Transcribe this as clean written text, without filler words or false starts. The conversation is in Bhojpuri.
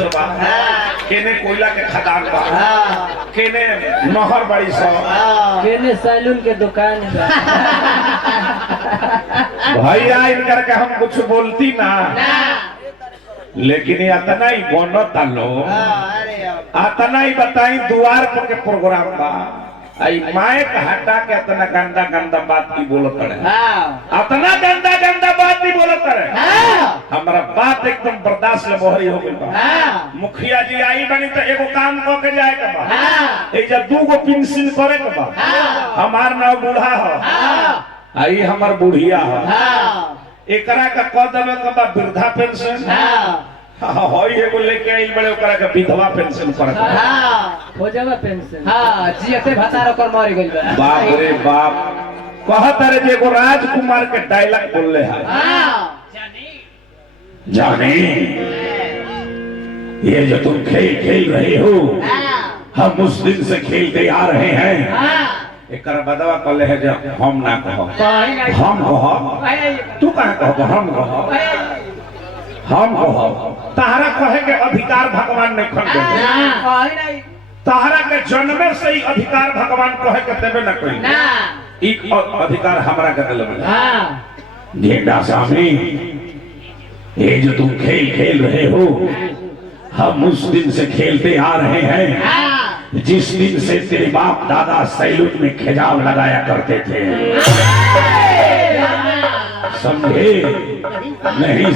केने कोयला के खदान बा, केने नहर बड़ी सौ, केने सैलून के दुकान बा। भैया इनकर के हम कुछ बोलती ना, लेकिन इतना ही बनता लो, इतना ही बताई द्वार पर के प्रोग्राम बा, आई माइक हटा के इतना गंदा गंदा बात की बोलत है, इतना गंदा गंदा बात नहीं बोलत है, हमारा बात एकदम बर्दाश्त ले बोहरी हो गई बा। मुखिया जी आई बनी तो एगो काम को के जाए के बा, ए जब दू गो पेंशन करे के बा, हमार नाव बूढ़ा हो, आई हमार बुढ़िया हो, एकरा का कदम के बा वृद्धा पेंशन, होई एगो लेके आइल बड़े ओकरा के विधवा पेंशन करत, हो जावा पेंशन, जियते भतार ओकर मर गइल बा। बाप रे बाप, कहत रे जे एगो राजकुमार के डायलॉग बोलले है, जानी ये जो तुम खेल खेल रहे हो, हम उस दिन से खेलते आ रहे हैं। एक बदवा कहले है जो हम ना कहो, हम कहो, तू कहाँ कहो, हम कहो, हम कहो, तारा कहे के अधिकार भगवान ने खन दे, तारा के जन्मे से ही अधिकार भगवान कहे के देवे न कोई, एक अधिकार हमरा के दिल गेंडा स्वामी, ये जो तुम खेल खेल रहे हो, हम उस दिन से खेलते आ रहे हैं जिस दिन से तेरे बाप दादा सैलून में खिजाव लगाया करते थे, समझे नहीं?